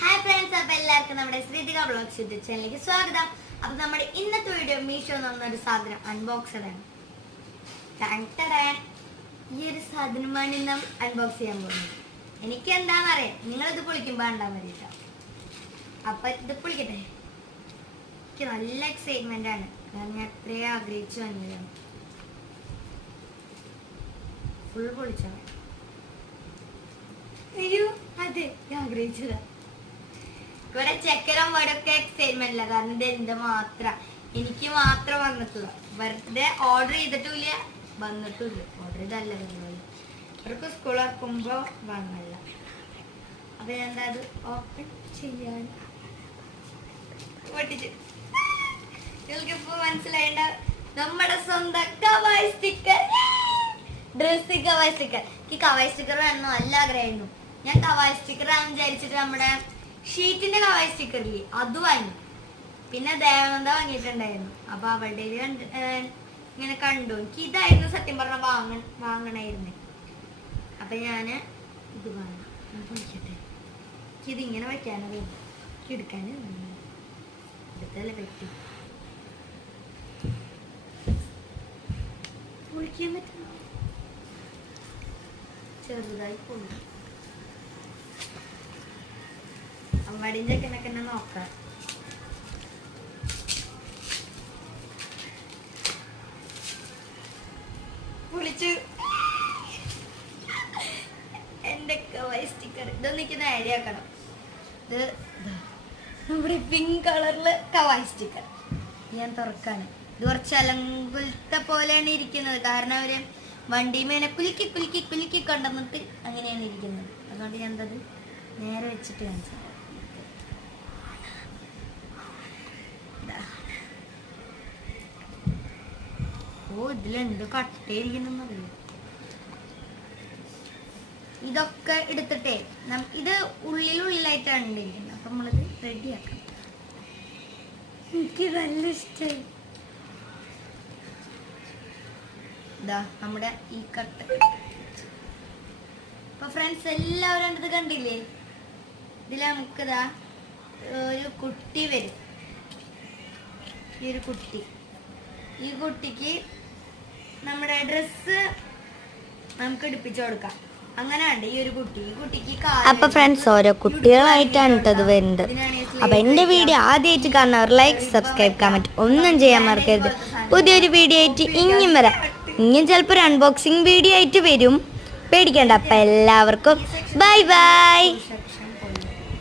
Hi friends, അപ്പോൾ എല്ലാവർക്കും നമ്മുടെ ശ്രീതിക വ്ളോഗ്സ് യൂട്യൂബ് ചാനലിലേക്ക് സ്വാഗതം. അപ്പോൾ നമ്മുടെ ഇന്നത്തെ വീഡിയോ മീഷോ എന്ന് പറഞ്ഞൊരു സാധനം അൺബോക്സ്ഡ് ആണ്. ഈ ഒരു സാധനമാണ് ഇന്ന് അൺബോക്സ് ചെയ്യാൻ പോകുന്നത്. എനിക്ക് എന്താണെന്നറിയാം, നിങ്ങളിത് പൊളിക്കുമ്പോൾ ഉണ്ടാകാൻ വേണ്ടിയിട്ടോ. അപ്പം ഇത് പൊളിക്കട്ടെ. എനിക്ക് നല്ല എക്സൈറ്റ്മെൻ്റ് ആണ്, കാരണം ഞാൻ അത്രയും ആഗ്രഹിച്ചു വന്നതാണ്. ഫുൾ പൊളിച്ചാണ്. അയ്യോ, അതെ, ഞാൻ ആഗ്രഹിച്ചതാ. ഇവിടെ ചെക്കനും വടൊക്കെ എക്സൈറ്റ്മെന്റ് ഇല്ല, കാരണം ഇത് എന്റെ മാത്രം, എനിക്ക് മാത്രം വന്നിട്ടുള്ള. വെറുതെ ഓർഡർ ചെയ്തിട്ടില്ല, വന്നിട്ടില്ല. ഓർഡർ ചെയ്തല്ല അവർക്ക് സ്കൂൾ തുറക്കുമ്പോ വന്നല്ല. അപ്പൊ ഞാൻ എന്താ അത് ഓപ്പൺ ചെയ്യാൻ പൊട്ടിച്ച്. നിങ്ങൾക്കിപ്പോ മനസ്സിലായേണ്ട നമ്മുടെ സ്വന്തം kawaii sticker, dress kawaii sticker. എനിക്ക് കവായ് സ്റ്റിക്കർ വേണമെന്ന് നല്ല ആഗ്രഹമായിരുന്നു. ഞാൻ കവായ് സ്റ്റിക്കർ ആണെന്ന് വിചാരിച്ചിട്ട് നമ്മുടെ ഷീറ്റിന്റെ കവായ് സ്റ്റിക്കറില്ലേ അത് വാങ്ങി. പിന്നെ ദേവനന്ദ വാങ്ങിയിട്ടുണ്ടായിരുന്നു. അപ്പൊ അവളുടെ ഇങ്ങനെ കണ്ടു. എനിക്ക് ഇതായിരുന്നു സത്യം പറഞ്ഞ വാങ്ങണായിരുന്നു. അപ്പൊ ഞാന് ഇത് വാങ്ങി. പൊളിക്കട്ടെ. എനിക്കിതിങ്ങനെ വയ്ക്കാനറിയാം, എനിക്ക് എടുക്കാൻ എടുത്തല്ലേ പറ്റി. പൊളിക്കാൻ പറ്റും, ചെറുതായി പൊളി. അമ്മടിയും ചെക്കനൊക്കെ എന്നെ നോക്കാം. പൊളിച്ചു. എന്റെ കവായ് സ്റ്റിക്കർ ഇതൊന്നും എനിക്ക് നേരെ ആക്കണം. ഇത് നമ്മുടെ പിങ്ക് കളറില് കവായ് സ്റ്റിക്കർ ഞാൻ തുറക്കാണ്. ഇത് കുറച്ച് അലങ്കുലത്തെ പോലെയാണ് ഇരിക്കുന്നത്, കാരണം അവര് വണ്ടിമേനെ കുലുക്കി കുലുക്കി കുലുക്കി കൊണ്ടുവന്നിട്ട് അങ്ങനെയാണ് ഇരിക്കുന്നത്. അതുകൊണ്ട് ഞാൻ എന്തത് നേരെ വെച്ചിട്ട് കാണിച്ചു. ഓ, ഇതിലെന്ത് കട്ടയിരിക്കുന്നറിയോ. ഇതൊക്കെ എടുത്തിട്ടേ ഇത് ഉള്ളിലായിട്ടാണ് ഉണ്ടായിരിക്കുന്നത്. അപ്പൊ നമ്മളിത് റെഡിയാക്കണം. എനിക്ക് നല്ല ഇഷ്ടമായി. ഇതാ നമ്മുടെ ഈ കട്ട. അപ്പൊ ഫ്രണ്ട്സ് എല്ലാവരും ഇത് കണ്ടില്ലേ? ഇതിൽ നമുക്കിതാ ഒരു കുട്ടി വരും. ഈ ഒരു കുട്ടി, ഈ കുട്ടിക്ക് നമ്മുടെ ഡ്രസ്സ് നമുക്ക് എടുപ്പിച്ചു കൊടുക്കാം. അങ്ങനെയുണ്ട് ഈ ഒരു കുട്ടി. ഈ കുട്ടിക്ക് അപ്പൊ ഫ്രണ്ട്സ് ഓരോ കുട്ടികളായിട്ടാണ് ഇട്ടത് വരുന്നത്. അപ്പൊ എന്റെ വീഡിയോ ആദ്യമായിട്ട് കാണുന്നവർ ലൈക്ക്, സബ്സ്ക്രൈബ്, കമന്റ് ഒന്നും ചെയ്യാൻ മറക്കരുത്. പുതിയൊരു വീഡിയോ ആയിട്ട് ഇനിയും വരാം. ഇനിയും ചിലപ്പോൾ ഒരു അൺബോക്സിങ് വീഡിയോ ആയിട്ട് വരും, പേടിക്കണ്ട. അപ്പൊ എല്ലാവർക്കും ബൈ ബൈ.